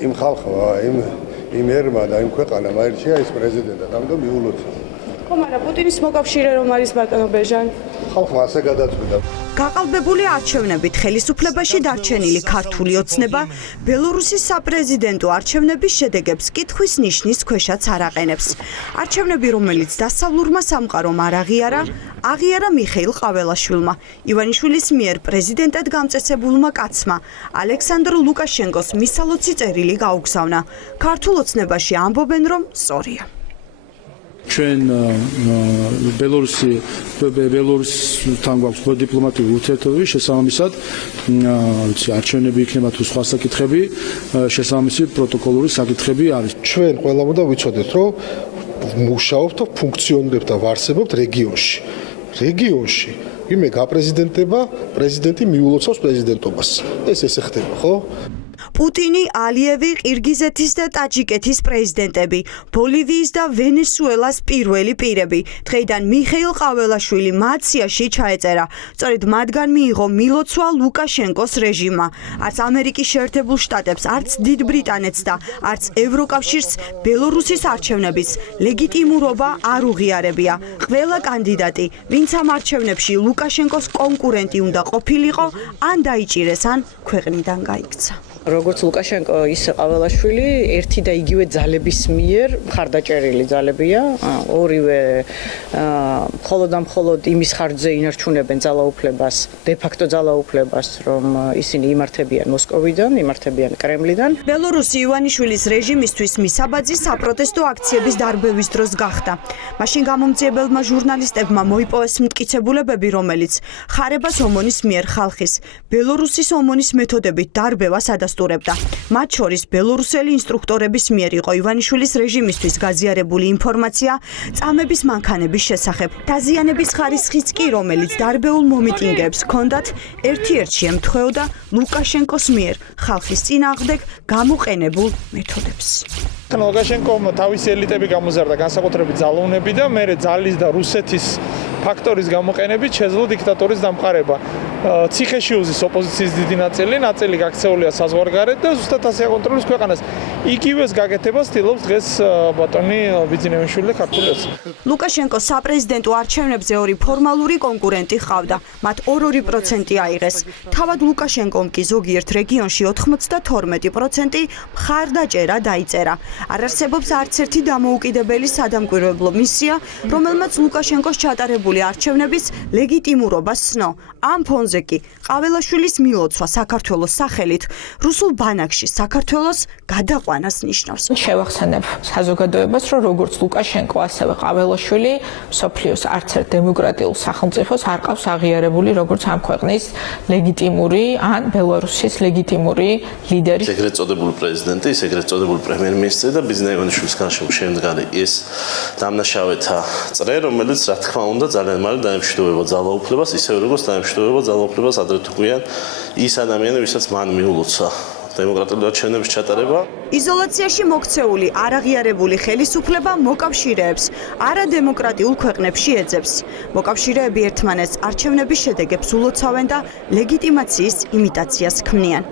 იმ ხალხმა, იმ ერმა და იმ ქვეყანამ აირჩია ის პრეზიდენტად, ამიტომ მიულოცა. მაგრამ პუტინის მოკავშირე რომ არის ბატონო ბეჟან? ხალხმა ასე გადაწყვიტა. გაყალბებული არჩევნებით ხელისუფლებაში დარჩენილი ქართული ოცნება ბელორუსის საპრეზიდენტო არჩევნების შედეგებს კითხვის ნიშნის ქვეშაც არ აყენებს. არჩევნები, რომელიც დასავლურმა სამყარომ არ აღიარა მიხეილ ყაველაშვილმა, ივანიშვილის მიერ პრეზიდენტად გამწესებულმა კაცმა, ალექსანდრ ლუკაშენკოს მისალოცი წერილი გაუგზავნა. ქართულ ოცნებაში ამბობენ, რომ სწორია. ჩვენ ბელორუსთან გვაქვს დიპლომატიური ურთიერთობები, შესაბამისად არჩევნები იქნება თუ სხვა საკითხები, შესაბამისი პროტოკოლური საკითხები არის. ჩვენ ყველამ უნდა ვიცოდეთ, რომ მუშაობთ და ფუნქციონირებთ და ვარსებობთ რეგიონში. რეგიონში ვინმე გაპრეზიდენტება, პრეზიდენტი მიულოცავს პრეზიდენტობას. ეს ხდება, ხო? პუტინი, ალიევი, ყირგიზეთის და ტაჯიკეთის პრეზიდენტები, ბოლივიის და ვენესუელას პირველი პირები. დღეიდან მიხეილ ყაველაშვილი მათ სიაში ჩაეწერა. სწორედ მათგან მიიღო მილოცვა ლუკაშენკოს რეჟიმმა. არც ამერიკის შეერთებულ შტატებს, არც დიდ ბრიტანეთს და არც ევროკავშირს ბელორუსის არჩევნების ლეგიტიმურობა არ უღიარებია. ყველა კანდიდატი, ვინც ამ არჩევნებში ლუკაშენკოს კონკურენტი უნდა ყოფილიყო, ან დაიჭირეს, ან ქვეყნიდან გაიქცა. როგორც ლუკაშენკო, ისე ყაველაშვილი ერთი და იგივე ძალების მიერ მხარდაჭერილი ძალებია. ორივე მხოლოდ იმის ხარჯზე ინარჩუნებენ ძალაუფლებას, დე-ფაქტო ძალაუფლებას, რომ ისინი იმართებიან მოსკოვიდან, იმართებიან კრემლიდან. ბელორუსი ივანიშვილის რეჟიმისთვის მისაბაძი საპროტესტო აქციების დარბევის დროს გახდა. მაშინ გამომძიებელმა ჟურნალისტებმა მოიპოვეს მტკიცებულებები, რომელიც ხარებას ომონის მიერ ხალხის ბელორუსის ომონის მეთოდებით დარბევას ადასტურებდა. მათ შორის ბელორუსელი ინსტრუქტორების მიერ იყო ივანიშვილის რეჟიმისთვის გაზიარებული ინფორმაცია წამების მანქანების შესახებ. დაზიანების ხარისხიც კი, რომელიც დარბეულ მომიტინგეებს ჰქონდათ, ერთ-ერთში ემთხვეოდა ლუკაშენკოს მიერ ხალხის წინააღმდეგ გამოყენებულ მეთოდებს. ლუკაშენკომ თავისი ელიტები გამოზარდა განსაკუთრებით ძალოვნები და მერე ძალის და რუსეთის ფაქტორის გამოყენებით შეძლო დიქტატორის დამყარება. ციხეში უზის ოპოზიციის დიდი ნაწილი გაქცეულია საზღვარგარეთ და ზუსტად ასე აკონტროლებს ქვეყანას. იგივეს გაკეთებას ცდილობს დღეს ბატონი ბიძინეიშვილი ქართული ოცნება. ლუკაშენკოს საპრეზიდენტო არჩევნებზე ორი ფორმალური კონკურენტი ჰყავდა. მათ 2% აიღეს. თავად ლუკაშენკომ კი ზოგიერთ რეგიონში 92% მხარდაჭერა დაიწერა. არ არსებობს არც ერთი დამოუკიდებელი სადამკვირვებლო მისია, რომელმაც ლუკაშენკოს ჩატარებული არჩევნების ლეგიტიმურობას ცნო. ამ ფონზე კი ყაველაშვილის მილოცვა საქართველოს სახელით რუსულ ბანაკში საქართველოს გადაყვანას ნიშნავს. შევახსენებ საზოგადოებას, რომ როგორც ლუკაშენკო, ასევე ყაველაშვილი მსოფლიოს არც ერთ დემოკრატიულ სახელმწიფოს არ ყავს აღიარებული როგორც ამ ქვეყნის ლეგიტიმური ან ბელორუსის ლეგიტიმური ლიდერი. ეგრეთ წოდებული პრეზიდენტი, ეგრეთ წოდებული პრემიერ-მინისტრი და ბიძინეიშვლის განშემო შემდგარი ეს დამნაშავეთა წრე, რომელიც რა თქმა უნდა ძალიან მალე დაემშვიდობება ძალაუფლებას, ისევე როგორც დაემშვიდობება ძალაუფლებას ადრე თუ გვიან ის ადამიანები, ვისაც მან მიულოცა დემოკრატიული არჩევნების ჩატარება. იზოლაციაში მოქცეული არაღიარებული ხელისუფლება მოკავშირეებს არადემოკრატიულ ქვეყნებში ეძებს. მოკავშირეები ერთმანეთს არჩევნების შედეგებს ულოცავენ და ლეგიტიმაციის იმიტაციას ქმნიან.